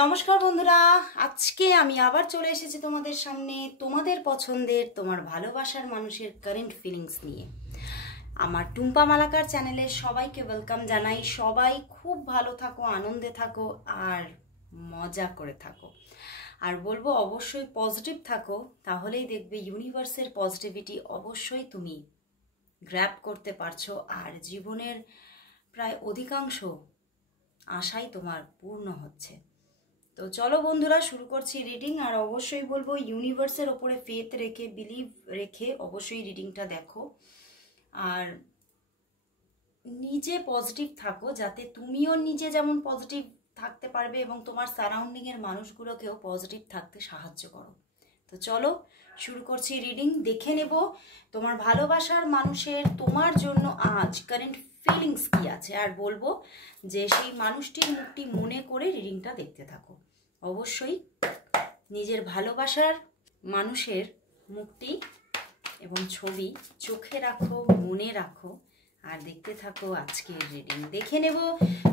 নমস্কার বন্ধুরা, আজকে আমি আবার চলে এসেছি তোমাদের সামনে তোমাদের পছন্দের তোমার ভালোবাসার মানুষের কারেন্ট ফিলিংস নিয়ে। আমার টুম্পা মালাকার চ্যানেলে সবাইকে ওয়েলকাম জানাই। সবাই খুব ভালো থাকো, আনন্দে থাকো আর মজা করে থাকো। আর বলবো অবশ্যই পজিটিভ থাকো, তাহলেই দেখবে ইউনিভার্সের পজিটিভিটি অবশ্যই তুমি গ্র্যাব করতে পারছো আর জীবনের প্রায় অধিকাংশ আশাই তোমার পূর্ণ হচ্ছে। তো চলো বন্ধুরা, শুরু করছি রিডিং। আর অবশ্যই বলবো ইউনিভার্সের ওপরে ফেথ রেখে, বিলিভ রেখে অবশ্যই রিডিংটা দেখো আর নিজে পজিটিভ থাকো, যাতে তুমিও নিজে যেমন পজিটিভ থাকতে পারবে এবং তোমার সারাউন্ডিংয়ের মানুষগুলোকেও পজিটিভ থাকতে সাহায্য করো। তো চলো শুরু করছি রিডিং। দেখে নেব তোমার ভালোবাসার মানুষের তোমার জন্য আজ কারেন্ট ফিলিংস কি আছে, আর বলবো যে সেই মানুষটির মুখটি মনে করে রিডিংটা দেখতে থাকো। অবশ্যই নিজের ভালোবাসার মানুষের মুখটি এবং ছবি চোখে রাখো, মনে রাখো আর দেখতে থাকো আজকের রিডিং। দেখে নেব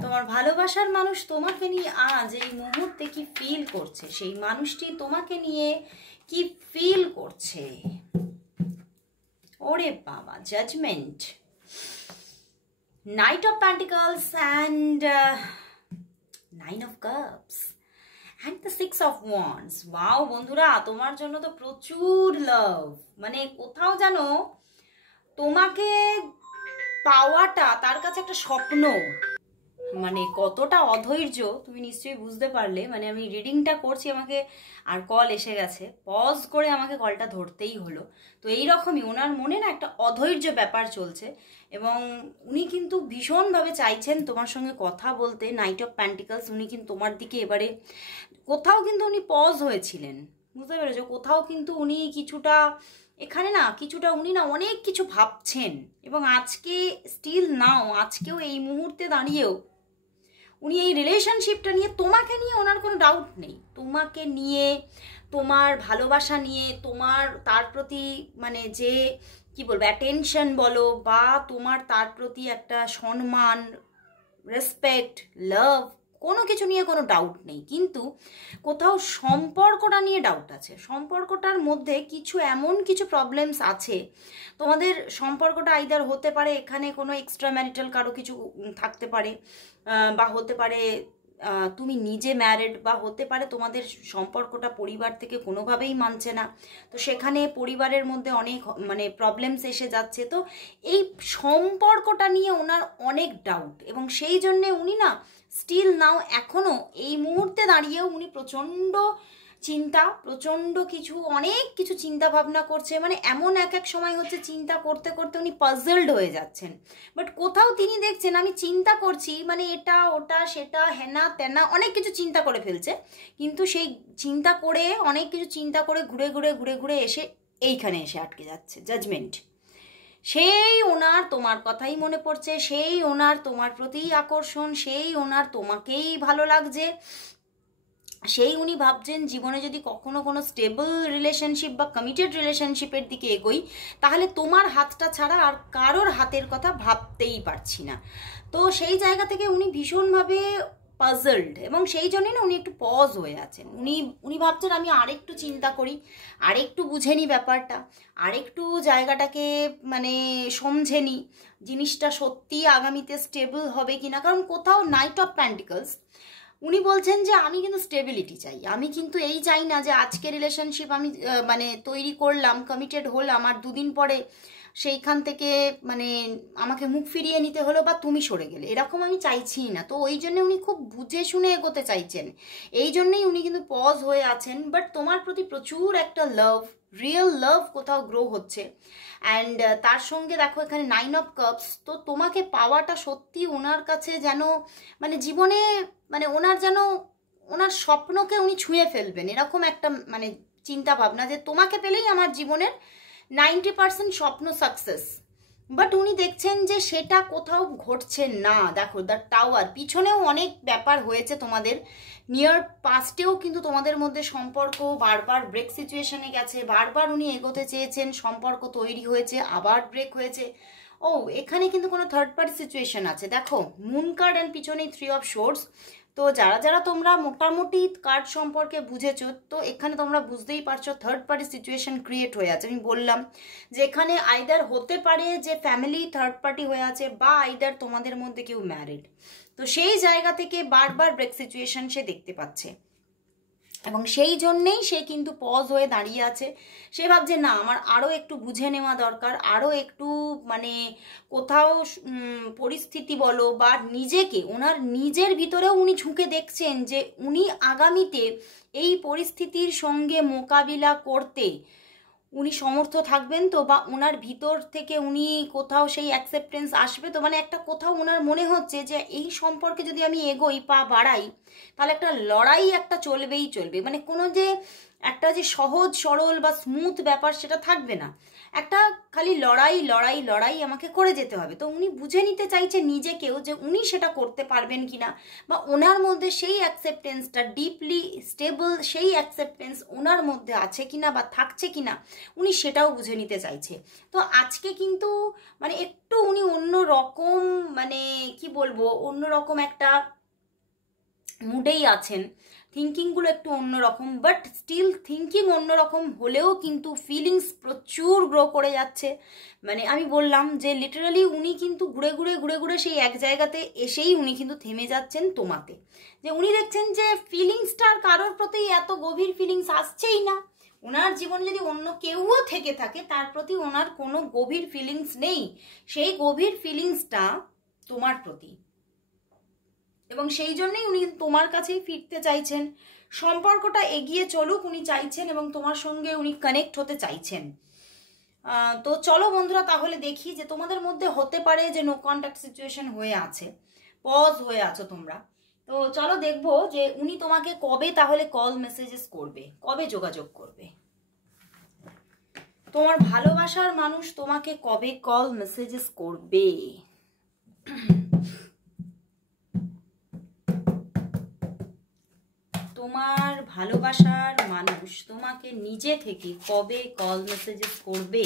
তোমার ভালোবাসার মানুষ তোমাকে নিয়ে আজ এই মুহূর্তে কি ফিল করছে, সেই মানুষটি তোমাকে নিয়ে কি ফিল করছে। ওরে বাবা, judgement, knight of pentacles and nine of cups and the six of wands. Wow বন্ধুরা, তোমার জন্য তো প্রচুর লাভ, মানে কোথাও যেন তোমাকে পাওয়াটা তার কাছে একটা স্বপ্ন। মানে কতটা অধৈর্য তুমি নিশ্চয়ই বুঝতে পারলে। মানে আমি রিডিংটা করছি, আমাকে আর কল এসে গেছে, পজ করে আমাকে কলটা ধরতেই হলো। তো এইরকমই ওনার মনে না একটা অধৈর্য ব্যাপার চলছে এবং উনি কিন্তু ভীষণভাবে চাইছেন তোমার সঙ্গে কথা বলতে। নাইট অফ পেন্টিকলস, উনি কিন্তু তোমার দিকে এবারে কোথাও কিন্তু উনি পজ হয়েছিলেন, বুঝতে পেরেছো? কোথাও কিন্তু উনি কিছুটা এখানে না কিছুটা উনি না অনেক কিছু ভাবছেন এবং আজকে স্টিল নাও, আজকেও এই মুহূর্তে দাঁড়িয়েও উনি এই রিলেশনশিপটা নিয়ে, তোমাকে নিয়ে ওনার কোনো ডাউট নেই, তোমাকে নিয়ে, তোমার ভালোবাসা নিয়ে, তোমার তার প্রতি মানে যে কি বলবো অ্যাটেনশন বলো বা তোমার তার প্রতি একটা সম্মান, রেসপেক্ট, লাভ, কোনো কিছু নিয়ে কোনো ডাউট নেই। কিন্তু কোথাও সম্পর্কটা নিয়ে ডাউট আছে। সম্পর্কটার মধ্যে কিছু এমন কিছু প্রবলেমস আছে। তোমাদের সম্পর্কটা আইদার হতে পারে এখানে কোনো এক্সট্রা ম্যারিটাল কারো কিছু থাকতে পারে, বা হতে পারে তুমি নিজে ম্যারিড, বা হতে পারে তোমাদের সম্পর্কটা পরিবার থেকে কোনোভাবেই মানছে না, তো সেখানে পরিবারের মধ্যে অনেক মানে প্রবলেমস এসে যাচ্ছে। তো এই সম্পর্কটা নিয়ে ওনার অনেক ডাউট এবং সেই জন্যে উনি না স্টিল নাও এখনও এই মুহূর্তে দাঁড়িয়েও উনি প্রচণ্ড চিন্তা, প্রচণ্ড কিছু অনেক কিছু চিন্তা ভাবনা করছে। মানে এমন এক এক সময় হচ্ছে চিন্তা করতে করতে উনি পাজলড হয়ে যাচ্ছেন। বাট কোথাও তিনি দেখছেন আমি চিন্তা করছি, মানে এটা ওটা সেটা হেনা তেনা অনেক কিছু চিন্তা করে ফেলছে, কিন্তু সেই চিন্তা করে অনেক কিছু চিন্তা করে ঘুরে ঘুরে ঘুরে ঘুরে এসে এইখানে এসে আটকে যাচ্ছে, জাজমেন্ট। সেই ওনার তোমার কথাই মনে পড়ছে, সেই ওনার তোমার প্রতি আকর্ষণ, সেই ওনার তোমাকেই ভালো লাগছে, সেই উনি ভাবছেন জীবনে যদি কখনো কোনো স্টেবল রিলেশনশিপ বা কমিটেড রিলেশনশিপের দিকে এগোই তাহলে তোমার হাতটা ছাড়া আর কারোর হাতের কথা ভাবতেই পারছি না। তো সেই জায়গা থেকে উনি ভীষণভাবে পাজলড এবং সেই জন্যই না উনি একটু পজ হয়ে আছেন। উনি ভাবছেন আমি আরেকটু চিন্তা করি, আরেকটু বুঝে নিই ব্যাপারটা, আরেকটু জায়গাটাকে মানে সমঝে নিই, জিনিসটা সত্যি আগামীতে স্টেবল হবে কিনা। কারণ কোথাও নাইট অফ পেন্টিকলস উনি বলছেন যে আমি কিন্তু স্টেবিলিটি চাই, আমি কিন্তু এই চাই না যে আজকে রিলেশনশিপ আমি মানে তৈরি করলাম, কমিটেড হলাম আর দুদিন পরে সেইখান থেকে মানে আমাকে মুখ ফিরিয়ে নিতে হলো বা তুমি সরে গেলে, এরকম আমি চাইছি না। তো ওই জন্য উনি খুব বুঝে শুনে এগোতে চাইছেন, এই জন্যই উনি কিন্তু পজ হয়ে আছেন। বাট তোমার প্রতি প্রচুর একটা লাভ, রিয়েল লাভ কোথাও গ্রো হচ্ছে। অ্যান্ড তার সঙ্গে দেখো এখানে নাইন অফ কাপস, তো তোমাকে পাওয়াটা সত্যি ওনার কাছে যেন মানে জীবনে মানে ওনার যেন ওনার স্বপ্নকে উনি ছুঁয়ে ফেলবেন, এরকম একটা মানে চিন্তা ভাবনা যে তোমাকে পেলেই আমার জীবনের 90% স্বপ্ন সাকসেস। বাট উনি দেখছেন যে সেটা কোথাও ঘটছে না। দেখো দ্য টাওয়ার, পিছনেও অনেক ব্যাপার হয়েছে তোমাদের, নিয়ার পাস্টেও কিন্তু তোমাদের মধ্যে সম্পর্ক বারবার ব্রেক সিচুয়েশনে গেছে, বারবার উনি এগোতে চেয়েছেন, সম্পর্ক তৈরি হয়েছে আবার ব্রেক হয়েছে। ও এখানে কিন্তু কোনো থার্ড পার্টি সিচুয়েশন আছে, দেখো মুন কার্ড অ্যান্ড পিছনে 3 অফ শোর্ডস। তো যারা যারা তোমরা মোটামুটি কার্ড সম্পর্কে বুঝেছো, তো এখানে তোমরা বুঝতেই পারছো থার্ড পার্টি সিচুয়েশন ক্রিয়েট হয়ে আছে। আমি বললাম যে এখানে আইদার হতে পারে যে ফ্যামিলি থার্ড পার্টি হয়ে আছে, বা আইদার তোমাদের মধ্যে কেউ ম্যারিড। তো সেই জায়গা থেকে বারবার ব্রেক সিচুয়েশন সে দেখতে পাচ্ছে, এবং সেই জন্যেই সে কিন্তু পজ হয়ে দাঁড়িয়ে আছে। সে ভাবছে না, আমার আরও একটু বুঝে নেওয়া দরকার, আরও একটু মানে কোথাও পরিস্থিতি বলো বা নিজেকে, ওনার নিজের ভিতরেও উনি ঝুঁকে দেখছেন যে উনি আগামীতে এই পরিস্থিতির সঙ্গে মোকাবিলা করতে উনি সমর্থ থাকবেন তো, বা ওনার ভিতর থেকে উনি কোথাও সেই অ্যাকসেপ্টেন্স আসবে তো। মানে একটা কোথাও ওনার মনে হচ্ছে যে এই সম্পর্কে যদি আমি এগোই, পা বাড়াই, তাহলে একটা লড়াই একটা চলবেই চলবে। মানে কোনো যে একটা যে সহজ সরল বা স্মুথ ব্যাপার সেটা থাকবে না, একটা খালি লড়াই লড়াই লড়াই আমাকে করে যেতে হবে। তো উনি বুঝে নিতে চাইছে নিজেকেও যে উনি সেটা করতে পারবেন কিনা, বা ওনার মধ্যে সেই অ্যাকসেপ্টেন্সটা ডিপলি স্টেবল, সেই অ্যাকসেপ্টেন্স ওনার মধ্যে আছে কিনা বা থাকছে কিনা, উনি সেটাও বুঝে নিতে চাইছে। তো আজকে কিন্তু মানে একটু উনি অন্য রকম, মানে কি বলবো, অন্য রকম একটা মুডেই আছেন। থিঙ্কিংগুলো একটু অন্যরকম, বাট স্টিল থিঙ্কিং অন্যরকম হলেও কিন্তু ফিলিংস প্রচুর গ্রো করে যাচ্ছে। মানে আমি বললাম যে লিটারালি উনি কিন্তু ঘুরে ঘুরে ঘুরে ঘুরে সেই এক জায়গাতে এসেই উনি কিন্তু থেমে যাচ্ছেন তোমাতে। যে উনি দেখছেন যে ফিলিংসটার কারোর প্রতি এত গভীর ফিলিংস আসছেই না। ওনার জীবনে যদি অন্য কেউও থেকে থাকে, তার প্রতি ওনার কোনো গভীর ফিলিংস নেই। সেই গভীর ফিলিংসটা তোমার প্রতি, এবং সেই জন্যই উনি তোমার কাছেই ফিরতে চাইছেন। সম্পর্কটা এগিয়ে চলুক উনি চাইছেন, এবং তোমার সঙ্গে উনি কানেক্ট হতে চাইছেন। তো চলো বন্ধুরা, তাহলে দেখি যে তোমাদের মধ্যে হতে পারে যে নো কন্ট্যাক্ট সিচুয়েশন হয়ে আছে, পজ হয়ে আছো তোমরা। তো চলো দেখবো যে উনি তোমাকে কবে তাহলে কল মেসেজেস করবে, কবে যোগাযোগ করবে। তোমার ভালোবাসার মানুষ তোমাকে কবে কল মেসেজেস করবে। তোমার ভালোবাসার মানুষ তোমাকে নিজে থেকে কবে কল মেসেজেস করবে।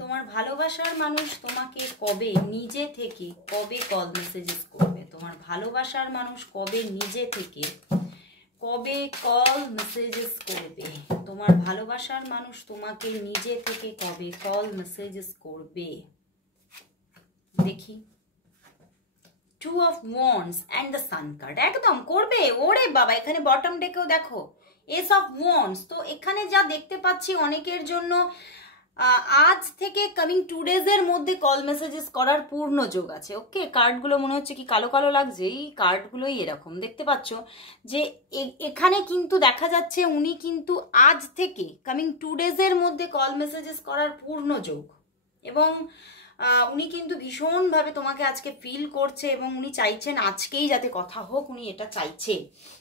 তোমার ভালোবাসার মানুষ তোমাকে কবে নিজে থেকে কবে কল মেসেজেস করবে। তোমার ভালোবাসার মানুষ কবে নিজে থেকে কবে কল মেসেজেস করবে। তোমার ভালোবাসার মানুষ তোমাকে নিজে থেকে কবে কল মেসেজেস করবে। দেখি, two of wands and the sun card একদম করবে। ওরে বাবা, এখানে বটম ডেকেও দেখো এস অফ ওয়ান্ডস। তো এখানে যা দেখতে পাচ্ছি অনেকের জন্য আজ থেকে কামিং 2 ডেজের মধ্যে কল মেসেজেস করার পূর্ণ যোগ আছে। ওকে, কার্ডগুলো মনে হচ্ছে কি কালো কালো লাগছে, এই কার্ডগুলোই এরকম দেখতে পাচ্ছ যে এখানে কিন্তু দেখা যাচ্ছে উনি কিন্তু আজ থেকে কামিং 2 ডেজের মধ্যে কল মেসেজেস করার পূর্ণ যোগ। এবং উনি কিন্তু ভীষণভাবে তোমাকে আজকে ফিল করছে, এবং উনি চাইছেন আজকেই যাতে কথা হোক, উনি এটা চাইছে।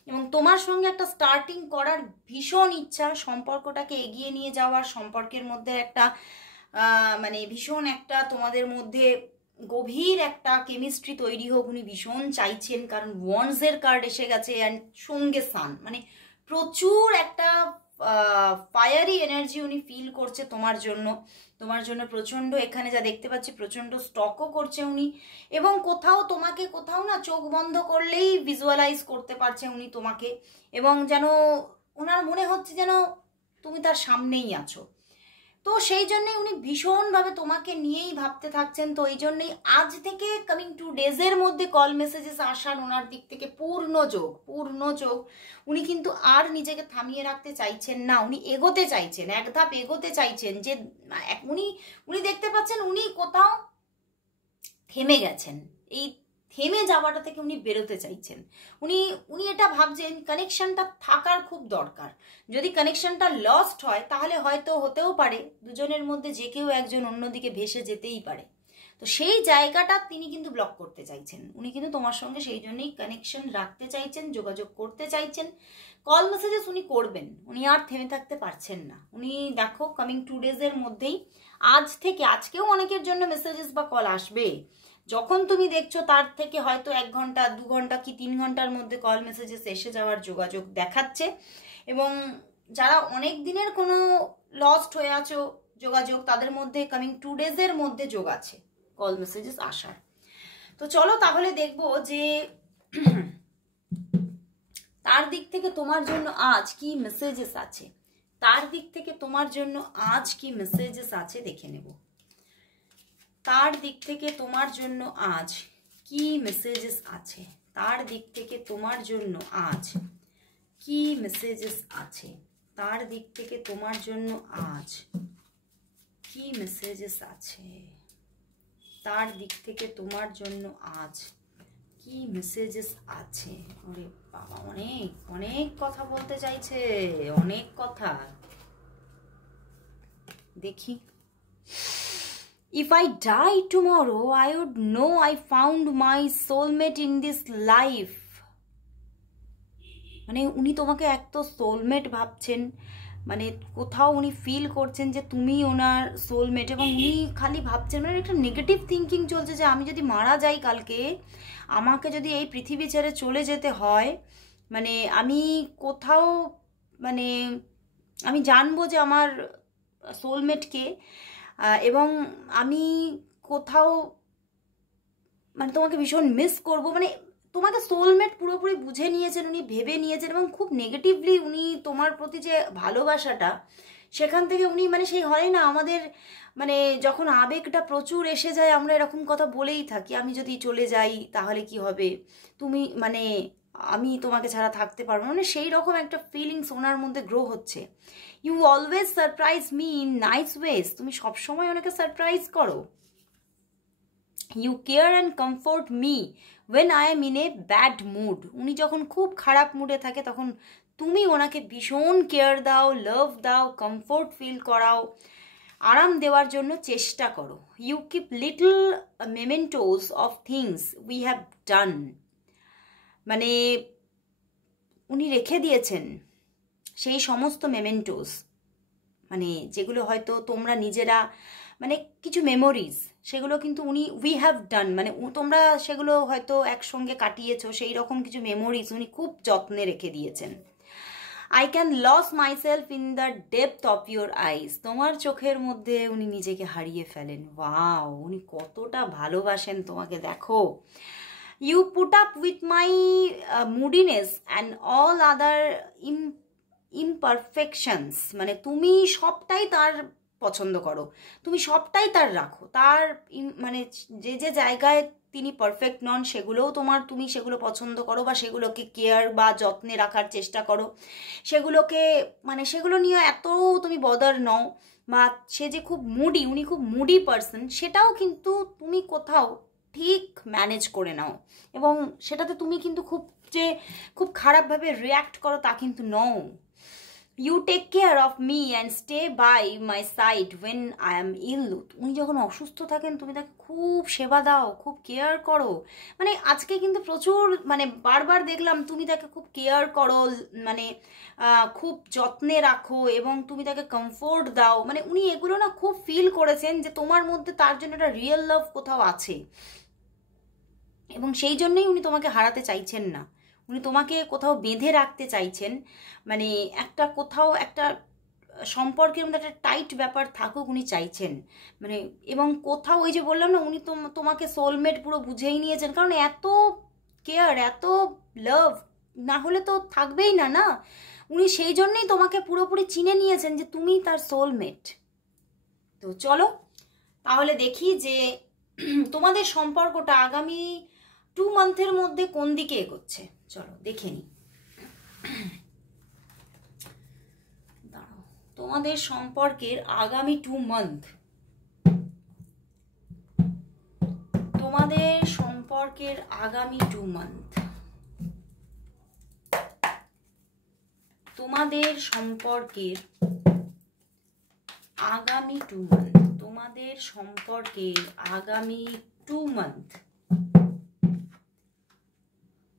এবং তোমার সঙ্গে একটা স্টার্টিং করার ভীষণ ইচ্ছা, সম্পর্কটাকে এগিয়ে নিয়ে যাওয়ার, সম্পর্কের মধ্যে একটা মানে ভীষণ একটা তোমাদের মধ্যে গভীর একটা কেমিস্ট্রি তৈরি হোক উনি ভীষণ চাইছেন। কারণ ওয়ান্ডসের কার্ড এসে গেছে, অ্যান্ড সঙ্গে সান, মানে প্রচুর একটা ফায়ারি এনার্জি উনি ফিল করছে তোমার জন্য। তোমার জন্য প্রচণ্ড, এখানে যা দেখতে পাচ্ছি প্রচণ্ড স্টকও করছে উনি। এবং কোথাও তোমাকে, কোথাও না চোখ বন্ধ করলেই ভিজুয়ালাইজ করতে পারছে উনি তোমাকে, এবং যেন ওনার মনে হচ্ছে যেন তুমি তার সামনেই আছো। তো সেই জন্যই উনি ভীষণভাবে তোমাকে নিয়েই ভাবতে থাকছেন। তো এই জন্যই আজ থেকে কামিং 2 ডেজের মধ্যে কল মেসেজেস আসার ওনার দিক থেকে পূর্ণ যোগ, পূর্ণ যোগ। উনি কিন্তু আর নিজেকে থামিয়ে রাখতে চাইছেন না, উনি এগোতে চাইছেন, এক ধাপ এগোতে চাইছেন। যে উনি দেখতে পাচ্ছেন উনি কোথাও থেমে গেছেন, এই থেমে যাওয়াটা থেকে উনি বেরোতে চাইছেন। উনি এটা ভাবছেন কানেকশনটা থাকার খুব দরকার। যদি কানেকশনটা লস্ট হয় তাহলে হয়তো হতেও পারে দুজনের মধ্যে যে কেউ একজন অন্যদিকে ভেসে যেতেই পারে। তো সেই জায়গাটা তিনি কিন্তু ব্লক করতে চাইছেন। উনি কিন্তু তোমার সঙ্গে সেই জন্যই কানেকশন রাখতে চাইছেন, যোগাযোগ করতে চাইছেন। কল মেসেজেস উনি করবেন, উনি আর থেমে থাকতে পারছেন না। উনি দেখো কামিং 2 ডেজের মধ্যেই, আজ থেকে, আজকেও অনেকের জন্য মেসেজেস বা কল আসবে। যখন তুমি দেখছো তার থেকে হয়তো 1 ঘন্টা 2 ঘন্টা কি 3 ঘন্টার মধ্যে কল মেসেজেস এসে যাওয়ার যোগাযোগ দেখাচ্ছে। এবং যারা অনেক দিনের কোনো লস্ট হয়ে আছো যোগাযোগ, তাদের মধ্যে কামিং 2 ডেজের মধ্যে যোগ আছে কল মেসেজেস আসার। তো চলো তাহলে দেখবো যে দিক থেকে তোমার জন্য আজ কি মেসেজেস আছে, তার দিক থেকে তোমার জন্য আজ কি মেসেজেস আছে দেখে নেব। তার দিক থেকে তোমার জন্য আজ কি মেসেজেস আছে, তার দিক থেকে তোমার জন্য আজ কি মেসেজেস আছে, তার দিক থেকে তোমার জন্য আজ কি মেসেজেস আছে, তার দিক থেকে তোমার জন্য আজ কি মেসেজেস আছে। আরে বাবা, অনেক অনেক কথা বলতে চাইছে, অনেক কথা। দেখি। If I die tomorrow, I would know I found my soulmate in this life. মানে উনি তোমাকে এক তো সোলমেট ভাবছেন, মানে কোথাও উনি ফিল করছেন যে তুমি ওনার সোলমেট, এবং উনি খালি ভাবছেন, মানে একটা নেগেটিভ থিঙ্কিং চলছে যে আমি যদি মারা যাই কালকে, আমাকে যদি এই পৃথিবী ছেড়ে চলে যেতে হয়, মানে আমি কোথাও, মানে আমি জানবো যে আমার সোলমেটকে, এবং আমি কোথাও মানে তোমাকে ভীষণ মিস করব। মানে তোমাকে সোলমেট পুরোপুরি বুঝে নিয়েছেন উনি, ভেবে নিয়েছেন, এবং খুব নেগেটিভলি উনি তোমার প্রতি যে ভালোবাসাটা, সেখান থেকে উনি মানে সেই হয় না আমাদের, মানে যখন আবেগটা প্রচুর এসে যায় আমরা এরকম কথা বলেই থাকি, আমি যদি চলে যাই তাহলে কি হবে, তুমি মানে আমি তোমাকে ছাড়া থাকতে পারবো, মানে সেই রকম একটা ফিলিংস ওনার মধ্যে গ্রো হচ্ছে। You always surprise me in nice ways, তুমি সবসময় ওনাকে সারপ্রাইজ করো। You care and comfort me when I am in a bad mood, উনি যখন খুব খারাপ মুডে থাকে তখন তুমি ওনাকে ভীষণ কেয়ার দাও, লাভ দাও, কমফোর্ট ফিল করাও, আরাম দেওয়ার জন্য চেষ্টা করো। You keep little mementos of things we have done, মানে উনি রেখে দিয়েছেন সেই সমস্ত মেমেন্টোস, মানে যেগুলো হয়তো তোমরা নিজেরা, মানে কিছু মেমোরিজ, সেগুলো কিন্তু উনি উই হ্যাভ ডান, মানে তোমরা সেগুলো হয়তো একসঙ্গে কাটিয়েছো, সেই রকম কিছু মেমোরিজ উনি খুব যত্নে রেখে দিয়েছেন। I can lose myself in the depth of your eyes, তোমার চোখের মধ্যে উনি নিজেকে হারিয়ে ফেলেন। ওয়াও, উনি কতটা ভালোবাসেন তোমাকে দেখো। You put up with my moodiness and all other imperfections, মানে তুমি সবটাই তার পছন্দ করো, তুমি সবটাই তার রাখো, তার মানে যে যে জায়গায় তিনি পারফেক্ট নন সেগুলোও তুমি সেগুলো পছন্দ করো, বা সেগুলোকে কেয়ার বা যত্নে রাখার চেষ্টা করো, সেগুলোকে মানে সেগুলো নিয়ে এত তুমি বদার নও, বা সে যে খুব মুডি, উনি খুব মুডি পার্সন, সেটাও কিন্তু তুমি কোথাও ঠিক ম্যানেজ করে নাও, এবং সেটাতে তুমি কিন্তু খুব খারাপভাবে রিয়্যাক্ট করো তা কিন্তু নও। You take care of me and stay by my side when I am ill, উনি যখন অসুস্থ থাকেন তুমি তাকে খুব সেবা দাও, খুব কেয়ার করো, মানে আজকে কিন্তু প্রচুর মানে বারবার দেখলাম তুমি তাকে খুব কেয়ার করো, মানে খুব যত্নে রাখো, এবং তুমি তাকে কমফোর্ট দাও, মানে উনি এগুলো না খুব ফিল করেছেন যে তোমার মধ্যে তার জন্য একটা রিয়েল লাভ কোথাও আছে, এবং সেই জন্যই উনি তোমাকে হারাতে চাইছেন না, উনি তোমাকে কোথাও বেঁধে রাখতে চাইছেন, মানে একটা কোথাও একটা সম্পর্কের মধ্যে একটা টাইট ব্যাপার থাকুক উনি চাইছেন, মানে এবং কোথাও ওই যে বললাম না উনি তোমাকে সোলমেট পুরো বুঝেই নিয়েছেন, কারণ এত কেয়ার, এত লাভ না হলে তো থাকবেই না, না উনি সেই জন্যই তোমাকে পুরোপুরি চিনে নিয়েছেন যে তুমি তার সোলমেট। তো চলো তাহলে দেখি যে তোমাদের সম্পর্কটা আগামী 2 মান্থের মধ্যে কোন দিকে এগোচ্ছে, চলো দেখে নি। দাঁড়াও, তোমাদের সম্পর্কের আগামী 2 মান্থ, তোমাদের সম্পর্কের আগামী 2 মান্থ, তোমাদের সম্পর্কের আগামী 2 মান্থ, তোমাদের সম্পর্কের আগামী 2 month.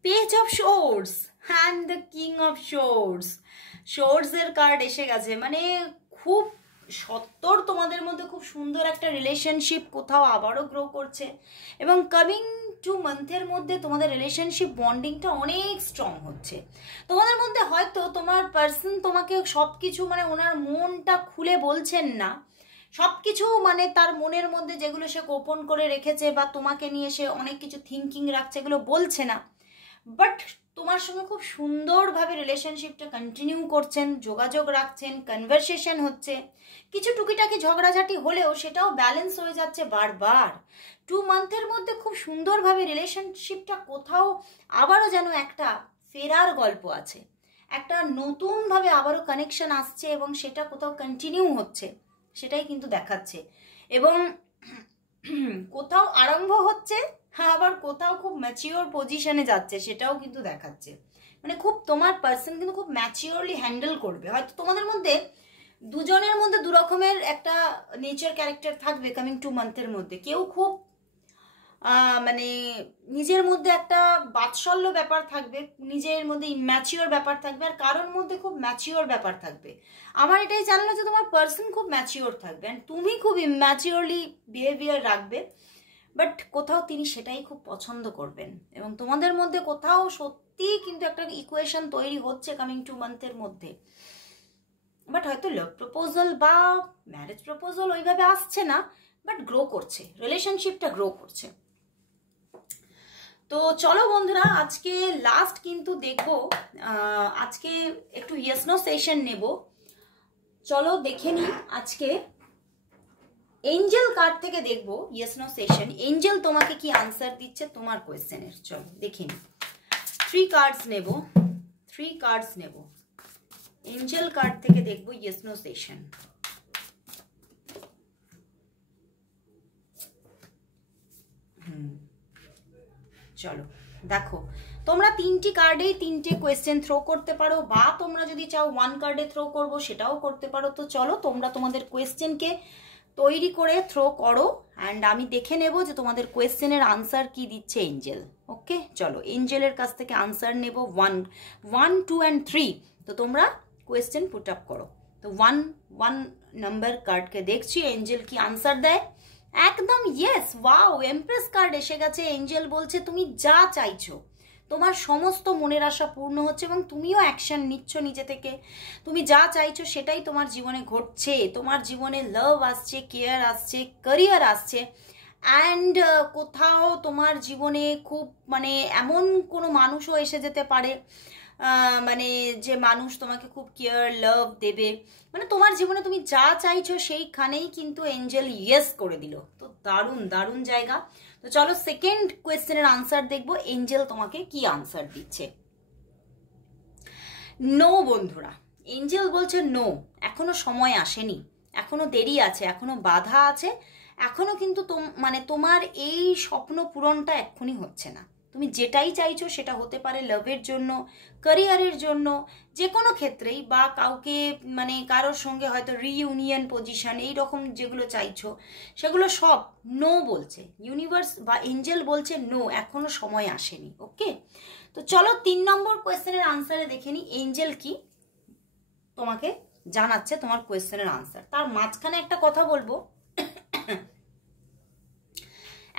Page of swords and the king of swords, শোর্সের কার্ড এসে গেছে, মানে খুব সত্তর তোমাদের মধ্যে খুব সুন্দর একটা রিলেশনশিপ কোথাও আবারও গ্রো করছে, এবং কামিং 2 মান্থের মধ্যে তোমাদের রিলেশনশিপ বন্ডিংটা অনেক স্ট্রং হচ্ছে। তোমাদের মধ্যে হয়তো তোমার পার্সন তোমাকে সব কিছু, মানে ওনার মনটা খুলে বলছেন না, সব কিছু মানে তার মনের মধ্যে যেগুলো সে গোপন করে রেখেছে বা তোমাকে নিয়ে সে অনেক কিছু থিঙ্কিং রাখছে এগুলো বলছে না, বাট তোমার সঙ্গে খুব সুন্দরভাবে রিলেশনশিপটা কন্টিনিউ করছেন, যোগাযোগ রাখছেন, কনভারসেশন হচ্ছে, কিছু টুকিটাকি ঝগড়াঝাটি হলেও সেটাও ব্যালেন্স হয়ে যাচ্ছে বারবার। 2 মান্থের মধ্যে খুব সুন্দরভাবে রিলেশনশিপটা কোথাও আবারও যেন একটা ফেরার গল্প আছে, একটা নতুনভাবে আবারও কানেকশন আসছে এবং সেটা কোথাও কন্টিনিউ হচ্ছে, সেটাই কিন্তু দেখাচ্ছে। এবং কোথাও আরম্ভ হচ্ছে, আবার কোথাও খুব ম্যাচিওর পজিশনে যাচ্ছে, সেটাও কিন্তু দেখাচ্ছে। মানে খুব তোমার পার্সন কিন্তু খুব ম্যাচিওরলি হ্যান্ডেল করবে। হয়তো তোমাদের মধ্যে দুজনের মধ্যে দু রকমের একটা নেচার ক্যারেক্টার থাকবে কামিং 2 মান্থের মধ্যে। কেউ খুব মানে নিজের মধ্যে একটা বাৎসল্য ব্যাপার থাকবে, নিজের মধ্যে ইম্যাচিওর ব্যাপার থাকবে, আর কারোর মধ্যে খুব ম্যাচিওর ব্যাপার থাকবে। আমার এটাই জানালো যে তোমার পার্সন খুব ম্যাচিওর থাকবে অ্যান্ড তুমি খুব ইম্যাচিওরলি বিহেভিয়ার রাখবে, বাট কোথাও তিনি সেটাই খুব পছন্দ করবেন এবং তোমাদের মধ্যে কোথাও সত্যিই কিন্তু একটা ইকুয়েশন তৈরি হচ্ছে কামিং 2 মান্থের মধ্যে। বাট হয়তো লাভ প্রপোজাল বা ম্যারেজ প্রপোজাল ওইভাবে আসছে না, বাট গ্রো করছে, রিলেশনশিপটা গ্রো করছে। তো চলো বন্ধুরা, আজকে লাস্ট কিন্তু দেখবো, আজকে একটু ইয়েস নো সেশন নেব। চলো দেখে নিই আজকে এঞ্জেল কার্ড থেকে দেখবো ইয়েস নো সেশন, এঞ্জেল তোমাকে কি আনসার দিচ্ছে তোমার কোয়েশ্চেনের। চলো দেখে নিই। 3 কার্ডস নেব, 3 কার্ডস নেব, এঞ্জেল কার্ড থেকে দেখবো ইয়েস নো সেশন। চলো দেখো, তোমরা 3টি কার্ডেই 3টে কোয়েশ্চেন থ্রো করতে পারো, বা তোমরা যদি চাও 1 কার্ডে থ্রো করবো সেটাও করতে পারো। তো চলো তোমরা তোমাদের কোয়েশ্চেনকে তৈরি করে থ্রো করো অ্যান্ড আমি দেখে নেব যে তোমাদের কোয়েশ্চেনের আনসার কি দিচ্ছে এঞ্জেল। ওকে, চলো এঞ্জেলের কাছ থেকে আনসার নেব 1, 2 and 3। তো তোমরা কোয়েশ্চেন পুট আপ করো। তো 1 নাম্বার কার্ডকে দেখছি এঞ্জেল কি আনসার দেয়। একদম ইয়েস, ওয়াও, এমপ্রেস কার্ড এসে গেছে। এঞ্জেল বলছে তুমি যা চাইছো তোমার সমস্ত মনের আশা পূর্ণ হচ্ছে এবং তুমিও অ্যাকশন নিচ্ছ নিজে থেকে। তুমি যা চাইছো সেটাই তোমার জীবনে ঘটছে। তোমার জীবনে লাভ আসছে, কেয়ার আসছে, ক্যারিয়ার আসছে অ্যান্ড কোথাও তোমার জীবনে খুব মানে এমন কোনো মানুষও এসে যেতে পারে, মানে যে মানুষ তোমাকে খুব কেয়ার লাভ দেবে। মানে তোমার জীবনে তুমি যা চাইছো সেইখানেই কিন্তু এঞ্জেল ইয়েস করে দিল। তো দারুণ দারুণ জায়গা। তো চলো সেকেন্ড কোয়েশ্চেনের আনসার দেখবো এঞ্জেল তোমাকে কি আনসার দিচ্ছে। নো বন্ধুরা, এঞ্জেল বলছে নো, এখনো সময় আসেনি, এখনো দেরি আছে, এখনো বাধা আছে, এখনো কিন্তু মানে তোমার এই স্বপ্ন পূরণটা এক্ষুনি হচ্ছে না। তুমি যেটাই চাইছো সেটা হতে পারে লাভের জন্য, ক্যারিয়ারের জন্য, যে কোনো ক্ষেত্রেই, বা কাউকে মানে কারোর সঙ্গে হয়তো রিইউনিয়ন পজিশন, এইরকম যেগুলো চাইছো সেগুলো সব নো বলছে ইউনিভার্স বা এঞ্জেল বলছে নো, এখনো সময় আসেনি। ওকে, তো চলো 3 নম্বর কোয়েশ্চেনের আনসারে দেখে নিই এঞ্জেল কি তোমাকে জানাচ্ছে তোমার কোয়েশ্চেনের আনসার। তার মাঝখানে একটা কথা বলবো,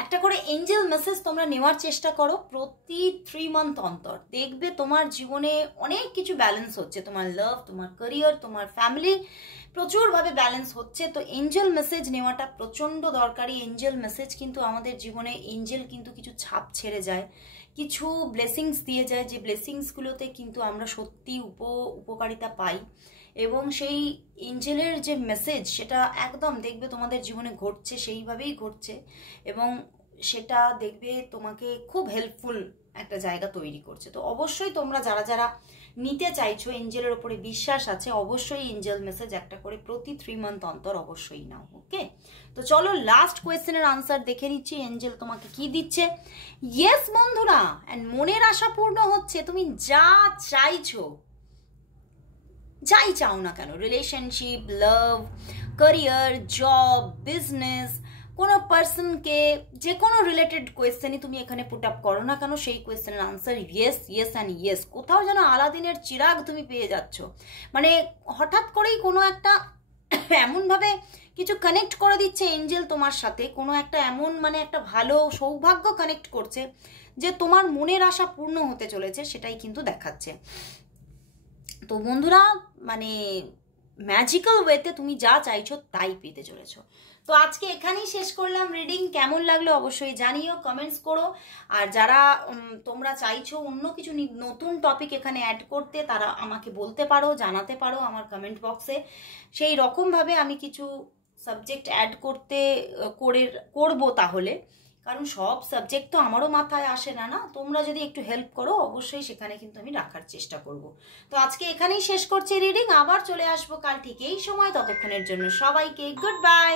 একটা করে এঞ্জেল মেসেজ তোমরা নেওয়ার চেষ্টা করো প্রতি 3 মান্থ অন্তর। দেখবে তোমার জীবনে অনেক কিছু ব্যালেন্স হচ্ছে, তোমার লাভ, তোমার ক্যারিয়ার, তোমার ফ্যামিলি প্রচুরভাবে ব্যালেন্স হচ্ছে। তো এঞ্জেল মেসেজ নেওয়াটা প্রচণ্ড দরকারি। এঞ্জেল মেসেজ কিন্তু আমাদের জীবনে, এঞ্জেল কিন্তু কিছু ছাপ ছেড়ে যায়, কিছু ব্লেসিংস দিয়ে যায়, যে ব্লেসিংসগুলোতে কিন্তু আমরা সত্যি উপকারিতা পাই এবং সেই এঞ্জেলের যে মেসেজ সেটা একদম দেখবে তোমাদের জীবনে ঘটছে, সেইভাবেই ঘটছে এবং সেটা দেখবে তোমাকে খুব হেল্পফুল একটা জায়গা তৈরি করছে। তো অবশ্যই তোমরা যারা যারা নিতে চাইছো, এঞ্জেলের ওপরে বিশ্বাস আছে, অবশ্যই এঞ্জেল মেসেজ একটা করে প্রতি 3 মান্থ অন্তর অবশ্যই নাও। ওকে, তো চলো লাস্ট কোয়েশ্চেনের আনসার দেখে নিচ্ছি এঞ্জেল তোমাকে কি দিচ্ছে। ইয়েস বন্ধুরা, অ্যান্ড মনের আশা পূর্ণ হচ্ছে। তুমি যা চাইছো, যাই চাও না কেন, রিলেশনশিপ, লাভ, ক্যারিয়ার, জব, বিজনেস, কোনো পার্সনকে, যে কোনো রিলেটেড কোয়েশ্চেনই তুমি এখানে পুট আপ করো না কেন, সেই কোয়েশ্চেনের answer yes, yes and yes. কোথাও যেন আলাদিনের চিরাগ তুমি পেয়ে যাচ্ছ, মানে হঠাৎ করেই কোনো একটা এমনভাবে কিছু কানেক্ট করে দিচ্ছে এঞ্জেল তোমার সাথে, কোনো একটা এমন মানে একটা ভালো সৌভাগ্য কানেক্ট করছে যে তোমার মনের আশা পূর্ণ হতে চলেছে, সেটাই কিন্তু দেখাচ্ছে। তো বন্ধুরা, মানে ম্যাজিক্যাল ওয়েতে তুমি যা চাইছো তাই পেতে চলেছো। তো আজকে এখানেই শেষ করলাম রিডিং। কেমন লাগলো অবশ্যই জানিও, কমেন্টস করো। আর যারা তোমরা চাইছো অন্য কিছু নতুন টপিক এখানে অ্যাড করতে, তারা আমাকে বলতে পারো, জানাতে পারো আমার কমেন্ট বক্সে। সেই রকমভাবে আমি কিছু সাবজেক্ট অ্যাড করবো তাহলে, কারণ সব সাবজেক্ট তো আমারও মাথায় আসে না, না? তোমরা যদি একটু হেল্প করো অবশ্যই সেখানে কিন্তু আমি রাখার চেষ্টা করব। তো আজকে এখানেই শেষ করছি রিডিং, আবার চলে আসবো কাল ঠিক এই সময়। ততক্ষণের জন্য সবাইকে গুড বাই।